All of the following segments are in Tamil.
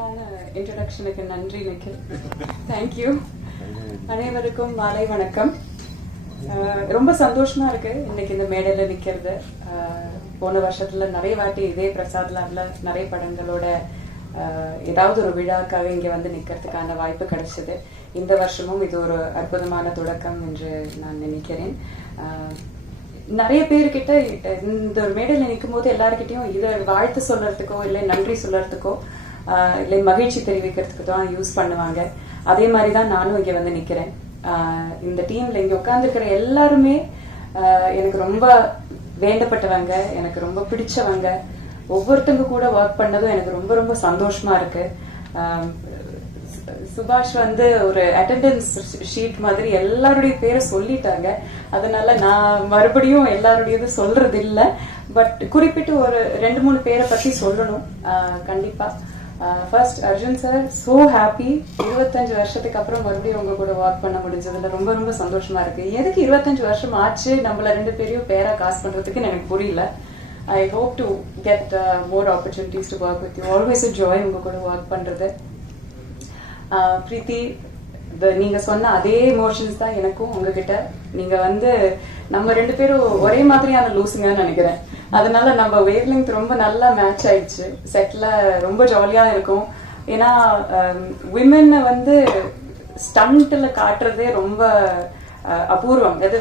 அழகான இன்ட்ரோடக்ஷனுக்கு நன்றி நிக்கில். தேங்க்யூ. அனைவருக்கும் மாலை வணக்கம். ரொம்ப சந்தோஷமா இருக்கு இன்னைக்கு இந்த மேடையில நிக்கிறது. போன வருஷத்துல நிறைய வாட்டி இதே பிரசாத் லேப்ல நிறைய படங்களோட ஏதாவது ஒரு விழாக்காக இங்க வந்து நிக்கிறதுக்கான வாய்ப்பு கிடைச்சது. இந்த வருஷமும் இது ஒரு அற்புதமான தொடக்கம் என்று நான் நினைக்கிறேன். நிறைய பேர்கிட்ட இந்த ஒரு மேடையில நிற்கும் போது எல்லாருக்கிட்டையும் இதை வாழ்த்து சொல்றதுக்கோ இல்லை நன்றி சொல்றதுக்கோ இல்லை மகிழ்ச்சி தெரிவிக்கிறதுக்கு தான் யூஸ் பண்ணுவாங்க. அதே மாதிரி தான் நானும் இங்க வந்து நிக்கிறேன். இந்த டீம்ல இங்க உட்கார்ந்துருக்கிற எல்லாருமே எனக்கு ரொம்ப வேண்டப்பட்டவங்க, எனக்கு ரொம்ப பிடிச்சவங்க. ஒவ்வொருத்தங்க கூட ஒர்க் பண்ணதும் எனக்கு ரொம்ப ரொம்ப சந்தோஷமா இருக்கு. சுபாஷ் வந்து ஒரு அட்டெண்டன்ஸ் ஷீட் மாதிரி எல்லாருடைய பேரை சொல்லிட்டாங்க. அதனால நான் மறுபடியும் எல்லாருடையது சொல்றது இல்லை. பட் குறிப்பிட்டு ஒரு 2-3 பேரை பத்தி சொல்லணும் கண்டிப்பா. First Arjun sir, so happy. 25 வருஷத்துக்கு அப்புறம் மறுபடியும் உங்க கூட ஒர்க் பண்ண முடிஞ்சதுல ரொம்ப ரொம்ப சந்தோஷமா இருக்கு. எதுக்கு 25 வருஷம் ஆச்சு நம்மள 2 பேரையும் பேரா காசு பண்றதுக்கு எனக்கு புரியல. I hope to get more opportunities to work with you. Always a joy உங்க கூட ஒர்க் பண்றது. பிரீத்தி, நீங்க சொன்ன அதே எமோஷன்ஸ் தான் எனக்கும் உங்ககிட்ட. நீங்க வந்து நம்ம 2 பேரும் ஒரே மாதிரியான லூசுங்கன்னு நினைக்கிறேன். அதனால நம்ம வேவ் லெங்த் ரொம்ப நல்லா மேட்ச் ஆயிடுச்சு. செட்ல ரொம்ப ஜாலியா இருக்கும். ஏன்னா விமன் வந்து ஸ்டண்ட்ல காட்டுறதே ரொம்ப அபூர்வம். அது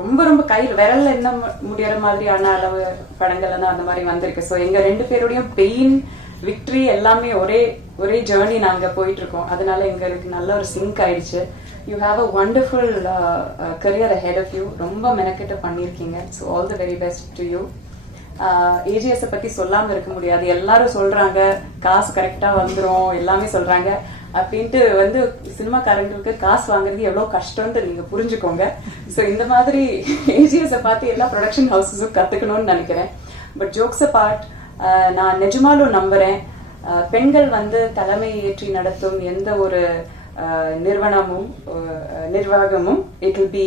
ரொம்ப ரொம்ப கையில் விரல்ல என்ன முடியற மாதிரியான அளவு படங்கள் தான் அந்த மாதிரி வந்திருக்கு. ஸோ எங்க 2 பேருடையும் பெயின் விக்டரி எல்லாமே ஒரே ஜேர்னி நாங்க போயிட்டு இருக்கோம். அதனால எங்களுக்கு நல்ல ஒரு சிங்க் ஆயிடுச்சு. You have a wonderful career ahead of you. ரொம்ப மெனக்கிட்ட பண்ணிருக்கீங்க. So all the very best to you. AGS பத்தி சொல்லாம இருக்க முடியாது. எல்லாரும் சொல்றாங்க காசு கரெக்டா வந்துரும் எல்லாமே சொல்றாங்க. அப்படின்ட்டு வந்து சினிமாக்காரங்களுக்கு காசு வாங்குறது எவ்வளவு கஷ்டம்னு நீங்க புரிஞ்சுக்கோங்க. ஸோ இந்த மாதிரி ஏஜிஎஸ் பார்த்து எல்லா ப்ரொடக்ஷன் ஹவுசஸும் கத்துக்கணும்னு நினைக்கிறேன். பட் ஜோக்ஸ் பார்ட், நான் நிஜமாலும் நம்புறேன் பெண்கள் வந்து தலைமை ஏற்றி நடத்தும் எந்த ஒரு நிர்வாகமும் இட் வில் பி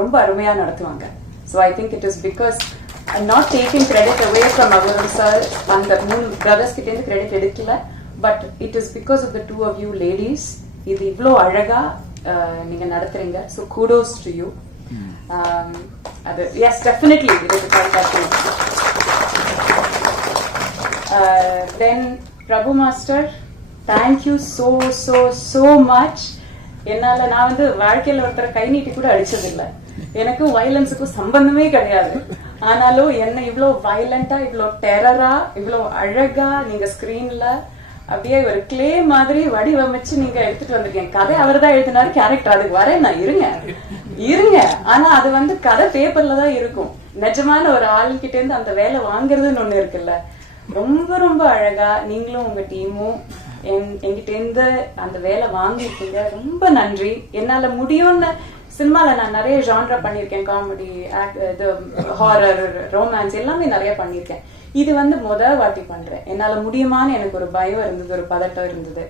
ரொம்ப அருமையா நடத்துவாங்க. So I think it is because I'm not taking credit away from Avaram sir. அந்த 3 brothers கிட்ட இருந்து credit எடுக்கல. But it is because of the 2 of you ladies. இது இவ்ளோ அழகா நீங்க நடத்துறீங்க. So kudos to you. Yes, definitely it is a fantastic. Then Prabhu Master, thank you so much. என்னால நான் வந்து வாழ்க்கையில ஒருத்தர கை நீட்டி கூட அடிச்சதில்லை. எனக்கும் வயலன்ஸுக்கும் சம்பந்தமே கிடையாது. ஆனாலும் என்ன இவ்வளோ வயலண்டா, இவ்வளோ டெரரா, இவ்வளோ அழகா நீங்க ஸ்கிரீன்ல அப்படியே ஒரு கிளே மாதிரி வடிவமைச்சு நீங்க எடுத்துட்டு வந்திருக்கீங்க. கதை அவர் தான் எழுதினாரு, கேரக்டர் அதுக்கு வரேன் நான் இருங்க. ஆனா அது வந்து கதை பேப்பர்ல தான் இருக்கும். நிஜமான ஒரு ஆள்கிட்ட இருந்து அந்த வேலை வாங்குறதுன்னு ஒண்ணு இருக்குல்ல. ரொம்ப ரொம்ப அழகா நீங்களும் உங்க டீமும் என்கிட்ட இருந்து அந்த வேலை வாங்கிருக்கீங்க. ரொம்ப நன்றி. என்னால முடியும்னு சினிமால நான் நிறைய ஜான்ரா பண்ணிருக்கேன். காமெடி, ஹாரர், ரொமான்ஸ் எல்லாமே நிறைய பண்ணிருக்கேன். இது வந்து வாட்டி பண்றேன். என்னால முடியுமான்னு எனக்கு ஒரு பயம் இருந்தது, ஒரு பதட்டம் இருந்தது.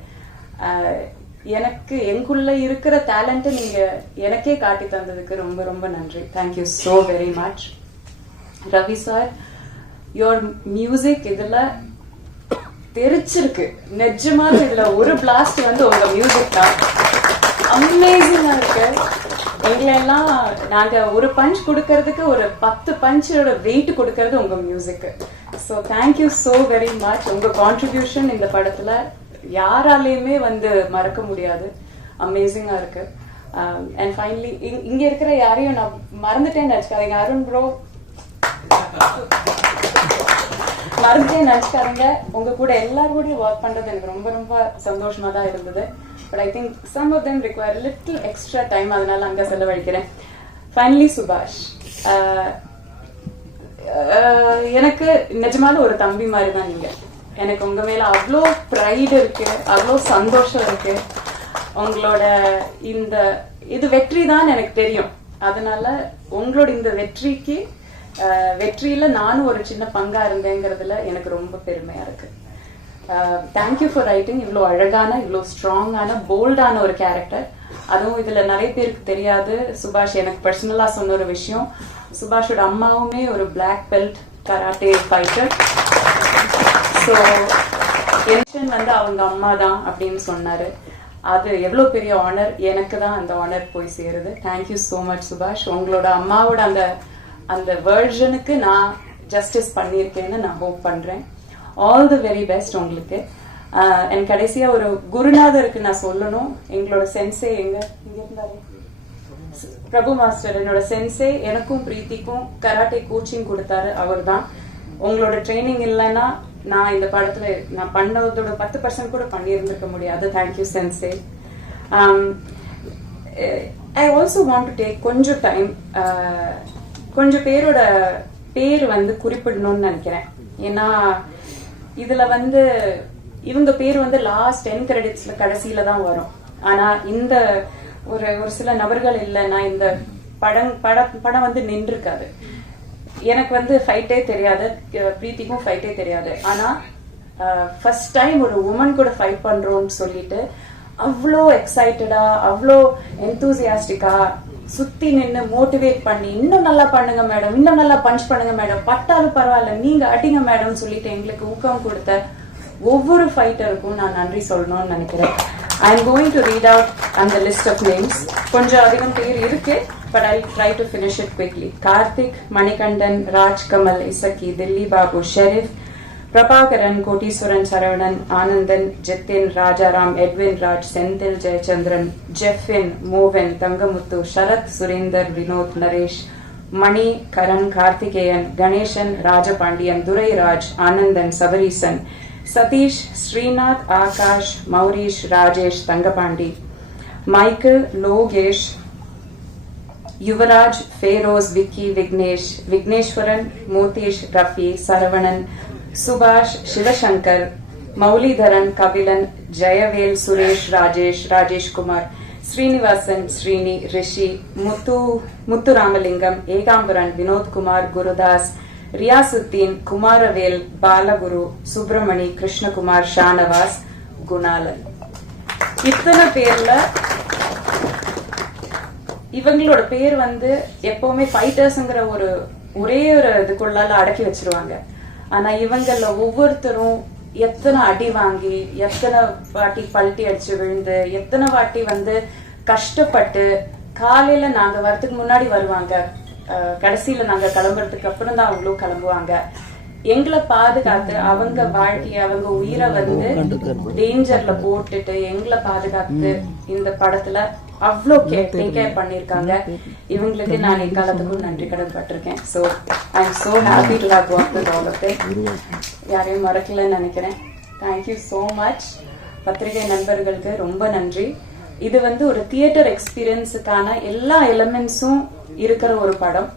எனக்கு எங்குள்ள இருக்கிற டேலண்ட் நீங்க எனக்கே காட்டி தந்ததுக்கு ரொம்ப ரொம்ப நன்றி. Thank you so very much. Ravi sir, your music இதுல தெரிச்சிருக்கு. நிஜமாக இதுல ஒரு பிளாஸ்ட் வந்து உங்க மியூசிக் தான். அமேசிங்கா இருக்கு. எங்களை எல்லாம் நாங்க ஒரு பஞ்ச் கொடுக்கறதுக்கு ஒரு 10 பஞ்சோட வெயிட் கொடுக்கறது உங்க music. So thank you so very much. உங்க கான்ட்ரிபியூஷன் இந்த படத்துல யாராலையுமே வந்து மறக்க முடியாது. அமேசிங்கா இருக்கு. அண்ட் ஃபைனலி இங்க இருக்கிற யாரையும் நான் மறந்துட்டேன்னு நினைச்சுக்காதீங்க. அருண் ப்ரோ மறந்துட்டே நினைச்சுக்காதீங்க. உங்க கூட எல்லாரும் ஒர்க் பண்றது எனக்கு ரொம்ப ரொம்ப சந்தோஷமா தான் இருந்தது. But I think some of them require little extra time. அதனால அங்க செலவழிக்கிறேன். ஃபைனலி சுபாஷ், எனக்கு நிஜமால ஒரு தம்பி மாதிரி தான் நீங்க. எனக்கு உங்க மேல அவ்வளோ ப்ரைடு இருக்கு, அவ்வளோ சந்தோஷம் இருக்கு. உங்களோட இது வெற்றி தான் எனக்கு தெரியும். அதனால உங்களோட இந்த வெற்றியில நானும் ஒரு சின்ன பங்கா இருந்தேங்கிறதுல எனக்கு ரொம்ப பெருமையா இருக்கு. தேங்க்யூ ஃபார் ரைட்டிங் இவ்வளோ அழகான, இவ்வளோ ஸ்ட்ராங்கான, போல்டான ஒரு கேரக்டர். அதுவும் இதுல நிறைய பேருக்கு தெரியாது. சுபாஷ் எனக்கு பர்சனலா சொன்ன ஒரு விஷயம், சுபாஷோட அம்மாவுமே ஒரு black belt karate fighter. So என் வந்து அவங்க அம்மா தான் அப்படின்னு சொன்னாரு. அது எவ்வளோ பெரிய ஆனர். எனக்கு தான் அந்த ஆனர் போய் சேருது. தேங்க்யூ ஸோ மச் சுபாஷ். உங்களோட அம்மாவோட அந்த அந்த வேர்ஷனுக்கு நான் ஜஸ்டிஸ் பண்ணியிருக்கேன்னு நான் ஹோப் பண்ணுறேன். ஆல் தி வெரி பெஸ்ட் உங்களுக்கு. எனக்கு கடைசியாக ஒரு குருநாதருக்கு நான் சொல்லணும். எங்களோட சென்சே இங்க இருந்தாரு, பிரபு மாஸ்டர். என்னோட சென்சே எனக்கும் பிரீத்திக்கும் கராட்டே கோச்சிங் கொடுத்தாரு, அவர் தான். உங்களோட ட்ரைனிங் இல்லைன்னா நான் இந்த படத்துல நான் பண்ணதோட 10% கூட பண்ணியிருந்திருக்க முடியாது. Thank you sensei. I also want to take கொஞ்சம் டைம், கொஞ்சம் பேரோட பேர் வந்து குறிப்பிடணும்னு நினைக்கிறேன். ஏன்னா இதுல வந்து இவங்க பேர் வந்து லாஸ்ட் 10 கிரெடிட்ஸ்ல கடைசியில தான் வரும். ஆனா இந்த ஒரு ஒரு சில நபர்கள் இல்லைன்னா இந்த படம் வந்து நின்றுருக்காது. எனக்கு வந்து ஃபைட்டே தெரியாது, பிரீத்திக்கும் ஃபைட்டே தெரியாது. ஆனா ஃபர்ஸ்ட் டைம் ஒரு உமன் கூட ஃபைட் பண்றோம்னு சொல்லிட்டு அவ்வளோ எக்ஸைட்டடா, அவ்வளோ எந்தூசியாஸ்டிக்கா சுத்தி நின்று மோட்டிவேட் பண்ணி இன்னும் நல்லா பண்ணுங்க மேடம், இன்னும் நல்லா பஞ்ச் பண்ணுங்க மேடம், பட்டாலும் பரவாயில்ல நீங்க அடிங்க மேடம் சொல்லிட்டு எங்களுக்கு ஊக்கம் கொடுத்த ஒவ்வொரு ஃபைட்டருக்கும் நான் நன்றி சொல்லணும்னு நினைக்கிறேன். I am going to read out on the list of names. கொஞ்சம் அதிகம் பேர் இருக்கு, but I'll try to finish it quickly. Karthik, Manikandan, Raj Kamal, Isaki, Dilli Babu, Sheriff, Prabhakaran, Koteswaran, Saravanan, Anandan, Jitin, Rajaram, Edwin Raj, Senthil, Jayachandran, Jeffin, Movin, Tangamuttu, Sharath, Surinder, Vinod, Naresh, Mani, Karan, Karthikeyan, Ganeshan, Rajapandiyan, Durai Raj, Anandan, Sabarisan, Satish, Srinath, Akash, Maurish, Rajesh, Tangapandi, Michael, Logesh, Yuvaraj, Feroz, Vicky, Vignesh, Vigneshwaran, Motesh, Rafi, Saravanan, Subhash, Shivashankar, Maulidharan, Kabilan, Jayavel, Suresh, Rajesh, Rajesh Kumar, Srinivasan, Srini, Rishi, Muthu Ramalingam, Egambaran, Vinod Kumar, Gurudas, Riyasuddin, Kumaravel, Balaguru, Subramani, Krishnakumar, Shanavas, Gunalan. இத்தனை பேர்ல இவங்களோட பேர் வந்து எப்பவுமே ஃபைட்டர்ஸ்ங்கிற ஒரே ஒரு இதுக்குள்ளால அடக்கி வச்சிருவாங்க. ஆனா இவங்கள ஒவ்வொருத்தரும் எத்தனை அடி வாங்கி, எத்தனை வாட்டி பல்ட்டி அடிச்சு விழுந்து, எத்தனை வாட்டி வந்து கஷ்டப்பட்டு, காலையில நாங்க வரதுக்கு முன்னாடி வருவாங்க, கடைசியில நாங்க கிளம்புறதுக்கு அப்புறம் தான் அவங்களும் கிளம்புவாங்க. எங்களை பாதுகாத்து அவங்க வாழ்க்கைய, அவங்க உயிரை வந்து டேஞ்சர்ல போட்டுட்டு எங்களை பாதுகாத்து இந்த படத்துல அவ்வளோ கேர் பண்ணிருக்காங்க. இவங்களுக்கு நான் எக்காலத்துக்கும் நன்றி கடன் பட்டிருக்கேன். So I am so happy to have work with all of them. யாரையும் மறக்கலன்னு நினைக்கிறேன். Thank you so much. பத்திரிகை நண்பர்களுக்கு ரொம்ப நன்றி. இது வந்து ஒரு தியேட்டர் எக்ஸ்பீரியன்ஸுக்கான எல்லா எலிமெண்ட்ஸும் இருக்கிற ஒரு படம்.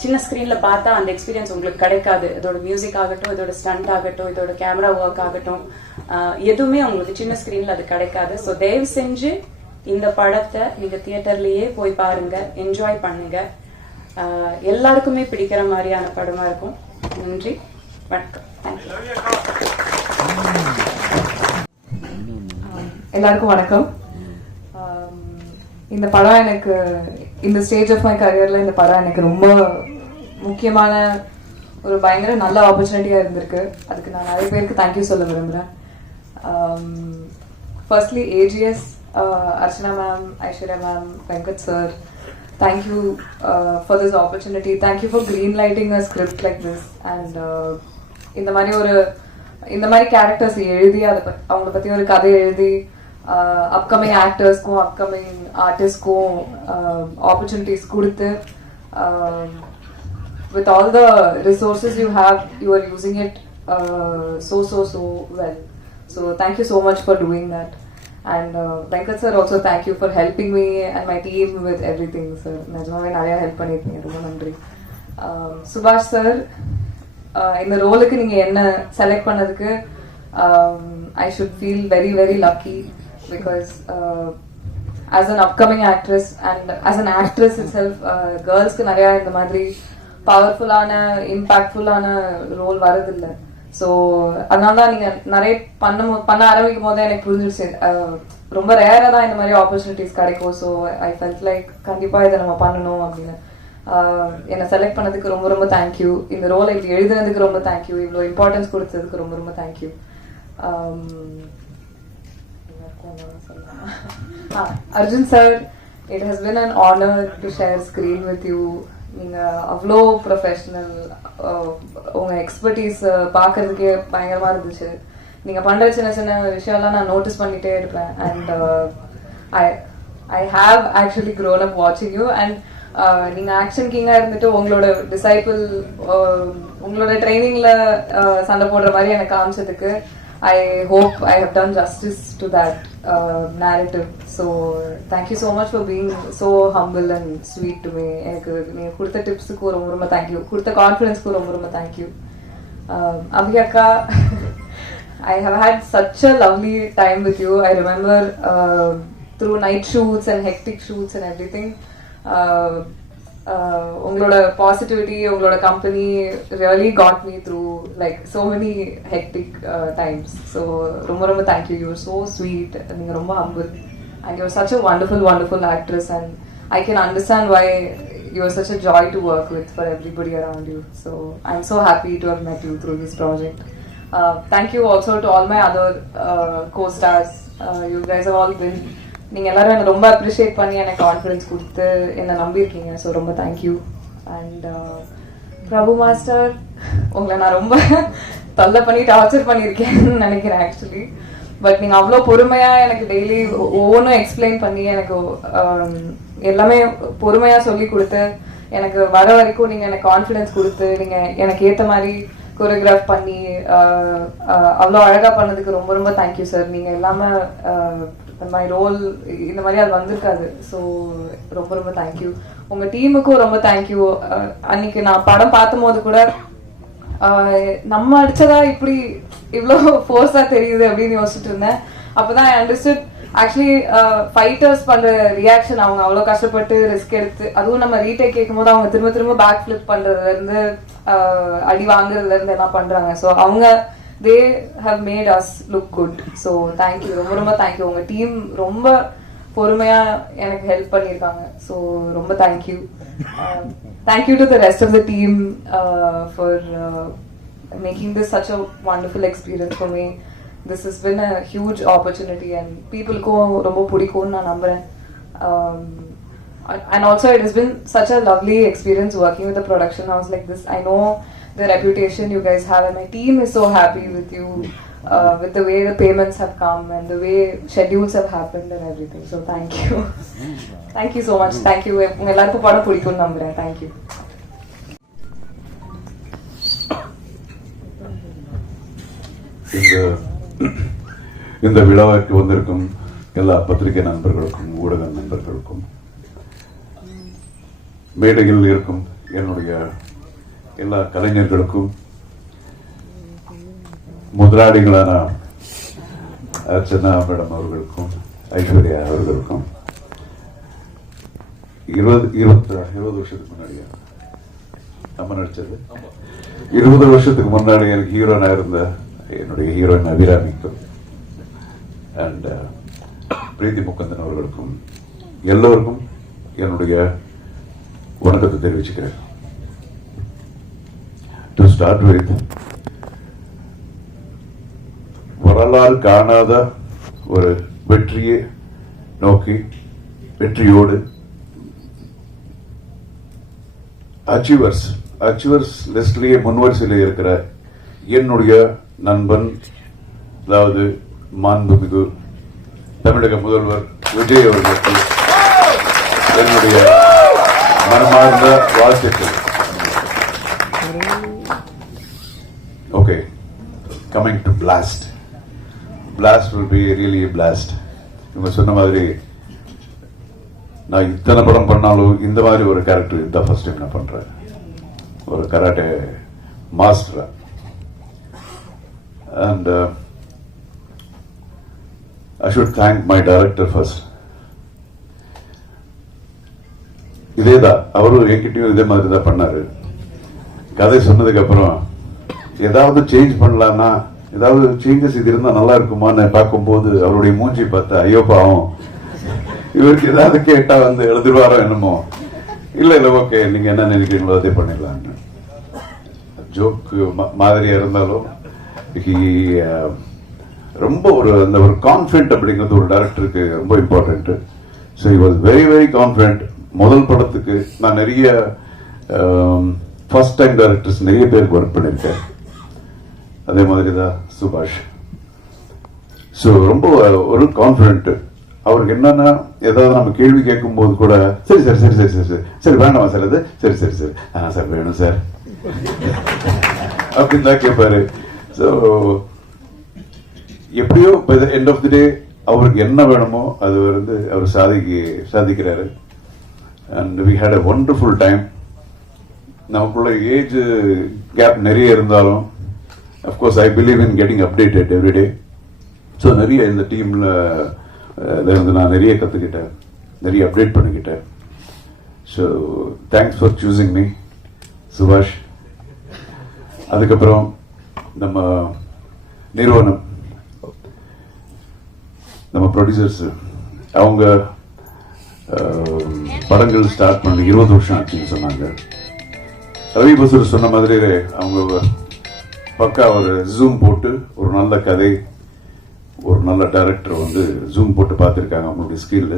சின்ன ஸ்கிரீன்ல பார்த்தா அந்த எக்ஸ்பீரியன்ஸ் உங்களுக்கு கிடைக்காது. இதோட மியூசிக் ஆகட்டும், இதோட ஸ்டண்ட் ஆகட்டும், இதோட கேமரா ஒர்க் ஆகட்டும், எதுவுமே உங்களுக்கு சின்ன ஸ்கிரீன்ல அது கிடைக்காது. ஸோ தயவு செஞ்சு இந்த படத்தை நீங்க தியேட்டர்லயே போய் பாருங்க, என்ஜாய் பண்ணுங்க. எல்லாருக்குமே பிடிக்கிற மாதிரியான படமா இருக்கும். நன்றி, வணக்கம். தேங்க்யூ. எல்லாருக்கும் வணக்கம். இந்த படம் எனக்கு இந்த ஸ்டேஜ் ஆஃப் மை கரியர்ல இந்த படம் எனக்கு ரொம்ப முக்கியமான ஒரு பயங்கர நல்ல ஆப்பர்ச்சுனிட்டியாக இருந்திருக்கு. அதுக்கு நான் நிறைய பேருக்கு தேங்க்யூ சொல்ல விரும்புகிறேன். Firstly AGS, Archana ma'am, Aishwarya ma'am, Venkat sir, thank you for this opportunity. Thank you for green lighting a script like this. And இந்த மாதிரி கேரக்டர்ஸ் எழுதி அவங்கள பற்றி ஒரு கதை எழுதி அப்கமிங் ஆக்டர்ஸ்க்கும் அப்கமிங் ஆர்டிஸ்ட்க்கும் ஆப்பர்ச்சுனிட்டிஸ் கொடுத்து with all the resources you have, you are using it so well. So thank you so much for doing that. And Venkat sir, also thank you for helping me and my team with everything. Sir, najamave nariya help pannirkeenga, romba nandri. Subhash sir, இந்த ரோலுக்கு நீங்க என்ன செலக்ட் பண்ணதுக்கு I should feel very very lucky because as an upcoming actress and as an actress itself, girls-க்கு நிறைய இந்த மாதிரி பவர்ஃபுல்லான இம்பாக்ட்ஃபுல்லான ரோல் வரதில்லை. ஸோ அதனால தான் நீங்கள் நிறைய பண்ண ஆரம்பிக்கும் போதே எனக்கு புரிஞ்சிருச்சு, ரொம்ப ரேராக தான் இந்த மாதிரி ஆப்பர்ச்சுனிட்டிஸ் கிடைக்கும். ஸோ ஐ ஃபெல்ட் லைக் கண்டிப்பாக இதை நம்ம பண்ணணும் அப்படின்னு. என்னை செலக்ட் பண்ணதுக்கு ரொம்ப ரொம்ப தேங்க்யூ. இந்த ரோலை எழுதுனதுக்கு ரொம்ப தேங்க்யூ. இவ்வளோ இம்பார்ட்டன்ஸ் கொடுத்ததுக்கு ரொம்ப ரொம்ப thank you. Arjun sir, it has been an honor to share screen with you. நீங்க அவ்வளோ ப்ரொஃபஷனல், உங்க எக்ஸ்பர்டீஸ் பார்க்கறதுக்கே பயங்கரமா இருந்துச்சு. நீங்க பண்ற சின்ன சின்ன விஷயம்லாம் நான் நோட்டீஸ் பண்ணிட்டே இருப்பேன். And I have actually grown up வாட்சிங் யூ. அண்ட் நீங்க ஆக்ஷன் கிங்கா இருந்துட்டு உங்களோட டிசைபிள் உங்களோட ட்ரைனிங்ல சண்டை போடுற மாதிரி எனக்கு காமிச்சதுக்கு I hope I have done justice to that narrative. So thank you so much for being so humble and sweet to me. எனக்கு நீங்க கொடுத்த டிப்ஸுக்கு ரொம்ப ரொம்ப தேங்க்யூ, கொடுத்த கான்ஃபிடன்ஸ்க்கு ரொம்ப ரொம்ப thank you. Abhi akka, I have had such a lovely time with you. I remember through night shoots and hectic shoots and everything, உங்களோட பாசிட்டிவிட்டி, உங்களோட company really got me through like so many hectic times. So ரொம்ப ரொம்ப thank you. You are so sweet, நீங்கள் ரொம்ப humble, and you are such a wonderful wonderful actress. And I can understand why you are such a joy to work with for everybody around you. So I'm so happy to have met you through this project. Thank you also to all my other co-stars. You guys have all been, நீங்க எல்லாரும் என்ன ரொம்ப அப்ரிஷியேட் பண்ணி எனக்கு கான்ஃபிடன்ஸ் கொடுத்து என்ன நம்பியிருக்கீங்க. ஸோ ரொம்ப தேங்க்யூ. அண்ட் பிரபு மாஸ்டர், உங்களை நான் ரொம்ப தொல்லை பண்ணி டார்ச்சர் பண்ணியிருக்கேன்னு நினைக்கிறேன் ஆக்சுவலி. பட் நீங்கள் அவ்வளோ பொறுமையாக எனக்கு டெய்லி ஒவ்வொன்றும் எக்ஸ்பிளைன் பண்ணி எனக்கு எல்லாமே பொறுமையாக சொல்லி கொடுத்து எனக்கு வர வரைக்கும் நீங்கள் எனக்கு கான்ஃபிடென்ஸ் கொடுத்து நீங்கள் எனக்கு ஏற்ற மாதிரி கோரியோகிராஃப் பண்ணி அவ்வளோ அழகாக பண்ணதுக்கு ரொம்ப ரொம்ப தேங்க்யூ சார். நீங்கள் இல்லாமல் மை ரோல் இந்த மாதிரி அது வந்திருக்காது. ஸோ ரொம்ப ரொம்ப தேங்க்யூ. உங்கள் டீமுக்கும் ரொம்ப தேங்க்யூ. அன்னைக்கு நான் படம் பார்த்தும் போது கூட நம்ம அடிச்சதா இப்படி இவ்வளோ ஃபோர்ஸாக தெரியுது அப்படின்னு யோசிச்சுட்டு இருந்தேன். அப்போதான் ஐ அண்டர்ஸ்டுட் ஆக்சுவலி ஃபைட்டர்ஸ் பண்ற ரியாக்ஷன். அவங்க அவ்வளோ கஷ்டப்பட்டு ரிஸ்க் எடுத்து, அதுவும் நம்ம ரீடேக் கேட்கும் போது அவங்க திரும்ப திரும்ப பேக் ஃபிளிப் பண்றதுல இருந்து அடி வாங்குறதுல இருந்து எல்லாம் பண்றாங்க. ஸோ அவங்க they have made us look good. So thank you, ரொம்ப ரொம்ப தேங்க்யூ. உங்க டீம் ரொம்ப பொறுமையா எனக்கு ஹெல்ப் பண்ணியிருக்காங்க. ஸோ ரொம்ப thank you. Thank you to the rest of the team for making this such a wonderful experience for me. This has been a huge opportunity and people ko romba pudikonu na nambren. And also it has been such a lovely experience working with a production house like this. I know the reputation you guys have and my team is so happy with you, with the way the payments have come and the way schedules have happened and everything. So thank you. Thank you so much. Thank you. Unga ellarku padam pudikonu nambren. Thank you. இந்த விழாவிற்கு வந்திருக்கும் எல்லா பத்திரிகை நண்பர்களுக்கும் ஊடக நண்பர்களுக்கும் மேடையில் இருக்கும் என்னுடைய எல்லா கலைஞர்களுக்கும் முதலாளிகளான அர்ச்சனா மேடம் அவர்களுக்கும் ஐஸ்வர்யா அவர்களுக்கும் 20 வருஷத்துக்கு முன்னாடியா நம்ம நடிச்சது 20 வருஷத்துக்கு முன்னாடி எனக்கு ஹீரோனா இருந்த என்னுடைய ஹீரோயின் அபிராமிக்கும் அண்ட் பிரீத்தி முக்கந்தன் அவர்களுக்கும் எல்லோருக்கும் என்னுடைய வணக்கத்தை தெரிவிச்சுக்கிறேன். டு ஸ்டார்ட் வித், வரலாறு காணாத ஒரு வெற்றியை நோக்கி வெற்றியோடு அச்சீவர்ஸ் லிஸ்ட்லயே முன்வரிசையில் இருக்கிற என்னுடைய நண்பன், அதாவது மாண்புமிகு தமிழக முதல்வர் விஜய் அவர்களுக்கு என்னுடைய மனமார்ந்த வாழ்த்துக்கள். Okay, coming to blast will be really a blast. இவங்க சொன்ன மாதிரி நான் இத்தனை படம் பண்ணாலும் இந்த மாதிரி ஒரு கேரக்டர் இதுதான் ஃபர்ஸ்ட் டைம் நான் பண்றேன். ஒரு karate மாஸ்டரா. And I should thank my director first. இதேதான் அவரும் என்கிட்டயும் இதே மாதிரி தான் பண்ணாரு. கதை சொன்னதுக்கு அப்புறம் ஏதாவது சேஞ்ச் பண்ணலாம்னா, ஏதாவது சேஞ்சஸ் இது இருந்தா நல்லா இருக்குமான்னு பார்க்கும்போது அவருடைய மூஞ்சி பார்த்தா ஐயோ பாவம், இவருக்கு ஏதாவது கேட்டா வந்து எழுதுவாரோ என்னமோ. இல்ல ஓகே, நீங்க என்ன நினைக்கிறீங்களோ அதே பண்ணிடலான்னு. ஜோக்கு மாதிரியா இருந்தாலும் he ரொம்ப அந்த ஒரு கான்ஃபிடென்ட் அப்படிங்கிறது ஒரு டைரக்டருக்கு ரொம்ப important. So he was very very confident. முதல் படத்துக்கு நான் நிறைய ஃபர்ஸ்ட் டைம் டைரக்டர்ஸ் நிறைய பேருக்கு ஒர்க் பண்ணியிருக்கேன். அதே மாதிரி தான் சுபாஷ். ஸோ ரொம்ப ஒரு கான்ஃபிடென்ட். அவருக்கு என்னன்னா ஏதாவது நம்ம கேள்வி கேட்கும் போது கூட சரி சார் சரி சரி சரி சரி சரி வேண்டாமா சார் அது சரி சரி சரி சார் வேணும் சார் அப்படின்னு தான் கேட்பாரு. ஸோ எப்படியோ எண்ட் ஆஃப் தி டே அவருக்கு என்ன வேணுமோ அது அவர் சாதிக்கிறாரு. And we had a wonderful time. நமக்குள்ள ஏஜ் கேப் நிறைய இருந்தாலும் of course I believe in getting updated everyday. So நிறைய இந்த டீம்ல இருந்து நான் நிறைய கற்றுக்கிட்டேன், நிறைய அப்டேட் பண்ணிக்கிட்டேன். So thanks for choosing me சுபாஷ். அதுக்கப்புறம் நம்ம நிறுவனம், நம்ம ப்ரொடியூசர்ஸ், அவங்க படங்கள் ஸ்டார்ட் பண்ணி 20 வருஷம் ஆச்சுன்னு சொன்னாங்க. ரவி பசூர் சொன்ன மாதிரி அவங்க பக்கா ஒரு ஜூம் போட்டு ஒரு நல்ல கதை, ஒரு நல்ல டைரக்டர் ஜூம் போட்டு பார்த்துருக்காங்க அவங்களுடைய ஸ்கில்.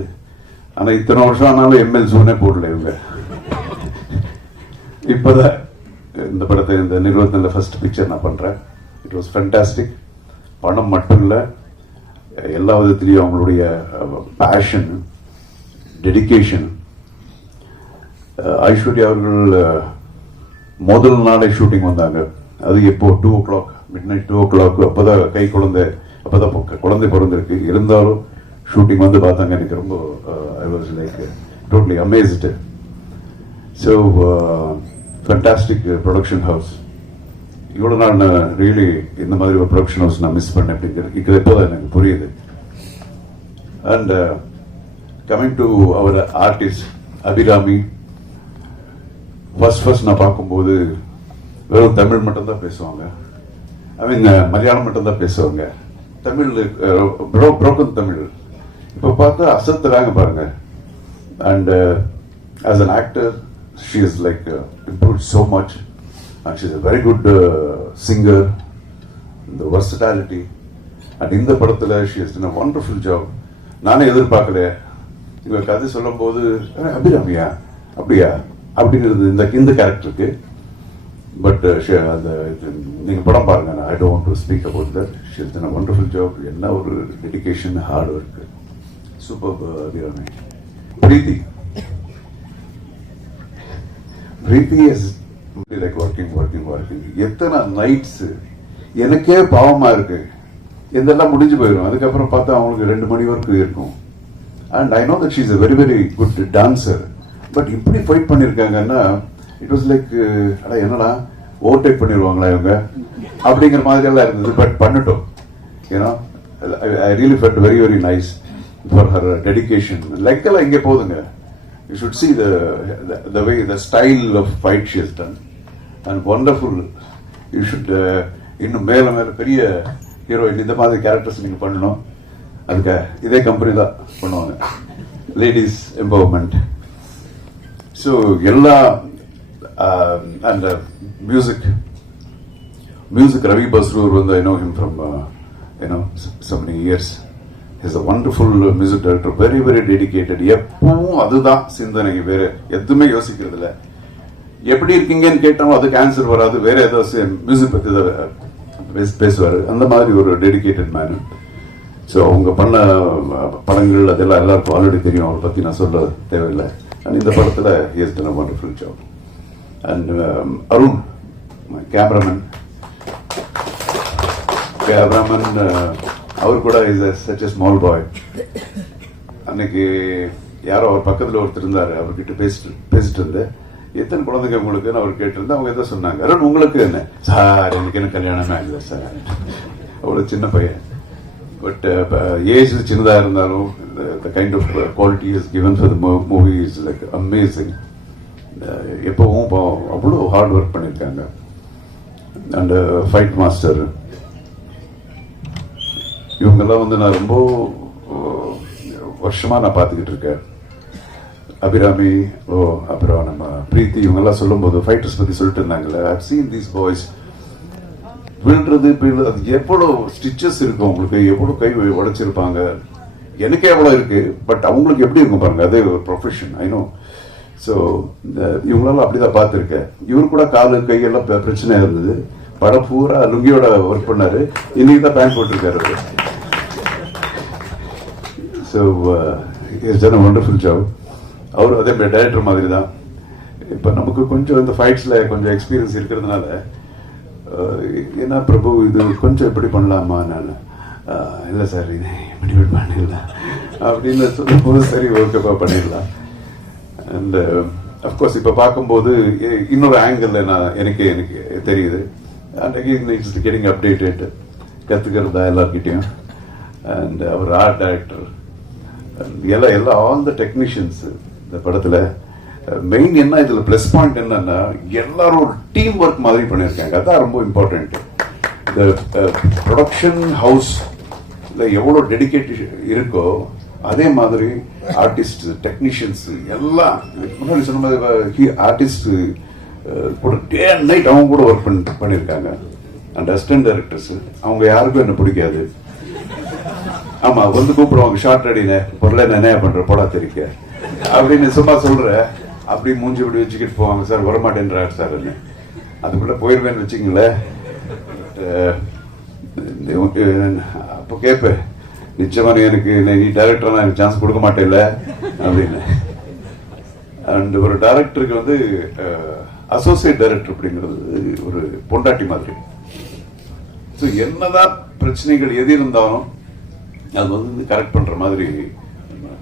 ஆனால் இத்தனை வருஷம் ஆனாலும் எம்எல் ஜூனே போடல இவங்க. இப்போதான் இந்த படத்தை இந்த நிறுவனத்தில் ஃபர்ஸ்ட் பிக்சர் நான் பண்ணுறேன். It was fantastic. பணம் மட்டும் இல்லை, எல்லா விதத்திலையும் அவங்களுடைய பேஷன், டெடிக்கேஷன். ஐஸ்வர்யா அவர்கள் முதல் நாளே ஷூட்டிங் வந்தாங்க. அது எப்போ 2 o'clock, midnight 2 o'clock. அப்போதான் அப்போதான் குழந்தை பிறந்திருக்கு. இருந்தாலும் ஷூட்டிங் வந்து பார்த்தாங்க. எனக்கு ரொம்ப I was like totally amazed. So fantastic production house. இவ்வளோ நாள் நான் ரியலி இந்த மாதிரி ஒரு ப்ரொடக்ஷன் ஹவுஸ் நான் மிஸ் பண்ணேன் அப்படிங்கிறது இப்போதான் எனக்கு புரியுது. And coming to our artist Abirami, first நான் பார்க்கும்போது வெறும் தமிழ் மட்டும்தான் பேசுவாங்க. ஐ மீன் மலையாளம் மட்டும்தான் பேசுவாங்க. தமிழ் புரோக்கன் தமிழ். இப்போ பார்த்தா அசத்துறாங்க பாருங்க. And as an actor she is like improved so much. And she is a very good singer. The versatility. And இந்த படத்தில் she has done a wonderful job. நானே எதிர்பார்க்கல. இவங்க கதை சொல்லும் போது அபிராமியா அப்படியா அப்படிங்கிறது இந்த கேரக்டருக்கு. பட் நீங்கள் படம் பாருங்க. I don't want to speak about that. She has done a wonderful job. என்ன ஒரு dedication, hard work. Super Abirami. Preethi is like working. எத்தனை நைட்ஸ் எனக்கே பாவமா இருக்கு. இதெல்லாம் முடிஞ்சு போயிடும். அதுக்கப்புறம் பார்த்தா அவங்களுக்கு 2 மணி வரைக்கும் இருக்கும். And I know that she is a very very good dancer. But இப்படி ஃபைட் பண்ணியிருக்காங்கன்னா இட் வாஸ் லைக் என்னடா ஓவர்டேக் பண்ணிடுவாங்களா இவங்க அப்படிங்கிற மாதிரி எல்லாம் இருந்தது. பட் பண்ணட்டும். ஏன்னா I really felt very very nice for her dedication. Leg எல்லாம் இங்கே போதுங்க. You should see the way, the style of fight she has done. And wonderful. You should இன்னும் மேல பெரிய ஹீரோயின் இந்த மாதிரி கேரக்டர்ஸ் நீங்க பண்ணணும். அதுக்கு இதே கம்பெனி தான் பண்ணுவாங்க. Ladies empowerment. ஸோ எல்லா and music Ravi Basrur I know him from so many years. He's a wonderful music director, very very dedicated. எப்பவும் அதுதான் சிந்தனை, வேற எதுவுமே யோசிக்கிறது இல்லை. எப்படி இருக்கீங்கன்னு கேட்டாலும் அதுக்கு ஆன்சர் வராது. வேற ஏதாவது மியூசிக் பத்தி பேசுவாரு. அந்த மாதிரி ஒரு டெடிகேட்டட் மேன். ஸோ அவங்க பண்ண படங்கள் அதெல்லாம் எல்லாருக்கும் ஆல்ரெடி தெரியும். அவரை பத்தி நான் சொல்ல தேவையில்லை. அண்ட் இந்த படத்துல he has done a wonderful job. And Arun cameraman அவர் கூட is such a small boy. அன்னைக்கு யாரோ அவர் பக்கத்தில் ஒருத்தர் இருந்தாரு. அவர்கிட்ட பேசிட்டு இருந்தேன். எத்தனை குழந்தைங்க உங்களுக்கு அவர் கேட்டிருந்தேன். அவங்க எதை சொன்னாங்க, அருண் உங்களுக்கு என்ன சார், எனக்கு என்ன கல்யாணமே ஆகல சார். அவ்வளோ சின்ன பையன். பட் ஏஜ் சின்னதாக இருந்தாலும் the kind of quality is given for the movie is like amazing. எப்பவும் அவ்வளோ ஹார்ட் ஒர்க் பண்ணியிருக்காங்க. அண்ட் ஃபைட் மாஸ்டர் இவங்கெல்லாம் நான் ரொம்ப வருஷமா நான் பார்த்துக்கிட்டு இருக்கேன். அபிராமி, அப்புறம் நம்ம பிரீத்தி, இவங்கெல்லாம் சொல்லும் போது ஃபைட்டர்ஸ் பத்தி சொல்லிட்டு இருந்தாங்கல்ல. I've seen these boys விழுறது அது எவ்வளவு ஸ்டிச்சஸ் இருக்கும் உங்களுக்கு, எவ்வளவு கை உடைச்சிருப்பாங்க, எனக்கு எவ்வளவு இருக்கு, பட் அவங்களுக்கு எப்படி இருக்கும் பாருங்க, அதே ஒரு ப்ரொஃபஷன் ஐ நோ. ஸோ இவங்களால அப்படிதான் பார்த்துருக்கேன். இவரு கூட காலு கையெல்லாம் பிரச்சனை இருந்தது. படம் பூரா லுங்கியோட ஒர்க் பண்ணாரு, இன்னைக்கு தான் பேண்ட் போட்டிருக்காரு அவரு. So it's done wonderful job. அவர் அதே டைரக்டர் மாதிரி தான். இப்போ நமக்கு கொஞ்சம் இந்த ஃபைட்ஸில் கொஞ்சம் எக்ஸ்பீரியன்ஸ் இருக்கிறதுனால என்ன பிரபு இது கொஞ்சம் எப்படி பண்ணலாமா, நான் இல்லை சார் இது இப்படி பண்ணிடலாம் அப்படின்னு சொல்லும்போது சரி ஓகேப்பா பண்ணிடலாம். அண்ட் அஃப்கோர்ஸ் இப்போ பார்க்கும்போது இன்னொரு ஆங்கிளில் எனக்கு தெரியுது. And again it's getting updated, கற்றுக்கிறதா எல்லார்கிட்டையும். அண்ட் அவர் ஆர்ட் டைரக்டர் எல்லாம் ஆல் த டெக்னீஷியன்ஸ் இந்த படத்தில் மெயின் என்ன இதில் ப்ளஸ் பாயிண்ட் என்னன்னா எல்லாரும் ஒரு டீம் ஒர்க் மாதிரி பண்ணியிருக்காங்க. அதான் ரொம்ப இம்பார்ட்டன்ட். இந்த ப்ரொடக்ஷன் ஹவுஸ் எவ்வளோ டெடிகேட்டட் இருக்கோ அதே மாதிரி ஆர்டிஸ்ட் டெக்னீஷியன்ஸ் எல்லாம் முன்னாடி சொன்ன மாதிரி ஆர்டிஸ்ட் கூட டே அண்ட் நைட் அவங்க கூட ஒர்க் பண்ணியிருக்காங்க. அண்ட் அசிஸ்டன்ட் டைரக்டர்ஸ் அவங்க யாருக்கும் என்ன பிடிக்காது. ஆமா வந்து கூப்பிடுவாங்க, ஷார்ட் ரெடினே பொருளை என்ன பண்ற போடா தெரிக்க அப்படின்னு சும்மா சொல்ற, அப்படி மூஞ்சி இப்படி வச்சுக்கிட்டு போவாங்க. சார் வரமாட்டேன்றாரு சார், அதுக்குள்ள போயிருவேன்னு வச்சுங்களேன். அப்போ கேட்பேன், நிச்சயமா எனக்கு நீ டைரக்டர் எனக்கு சான்ஸ் கொடுக்க மாட்டேன்ல அப்படின்னு. அண்ட் ஒரு டைரக்டருக்கு வந்து அசோசியேட் டைரக்டர் அப்படிங்கிறது ஒரு பொண்டாட்டி மாதிரி. ஸோ என்னதான் பிரச்சனைகள் எது இருந்தாலும் அது வந்து கரெக்ட் பண்ற மாதிரி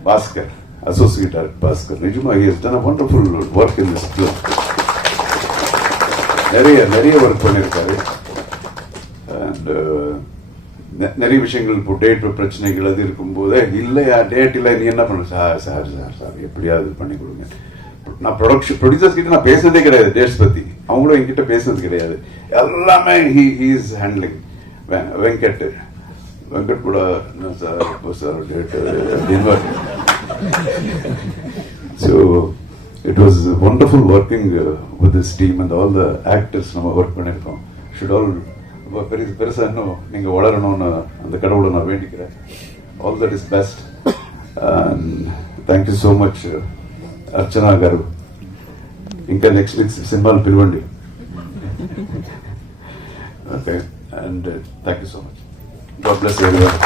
பாஸ்கர், அசோசியேட் டைரக்டர் பாஸ்கர், நிஜமா he has done a wonderful work in this film. நிறைய ஒர்க் பண்ணியிருக்காரு. அண்ட் நிறைய விஷயங்கள் இப்போ டேட் பிரச்சனைகள் அது இருக்கும்போது இல்லையா டேட் இல்லை நீ என்ன பண்ண சார் சார் சார் சார் எப்படியாவது பண்ணி கொடுங்க. நான் ப்ரொடியூசர்ஸ் கிட்ட நான் பேசுனதே கிடையாது டேட்ஸ் பத்தி, அவங்களும் என்கிட்ட பேசுனது கிடையாது. எல்லாமே he is handling. வெங்கட் கூட சார் இப்போ சார் டேட் அப்படின்னு. So it was wonderful working with this team and all the actors நம்ம ஒர்க் பண்ணியிருக்கோம். ஷுட் ஆல் பெருசா இன்னும் நீங்க வளரணும்னு அந்த கடவுளை நான் வேண்டிக்கிறேன். All that is best. Thank you so much Archana గారు. ఇంకా నెక్స్ట్ వీక్ సినిమాలు పిలవండి. Okay, and thank you so much. God bless everyone.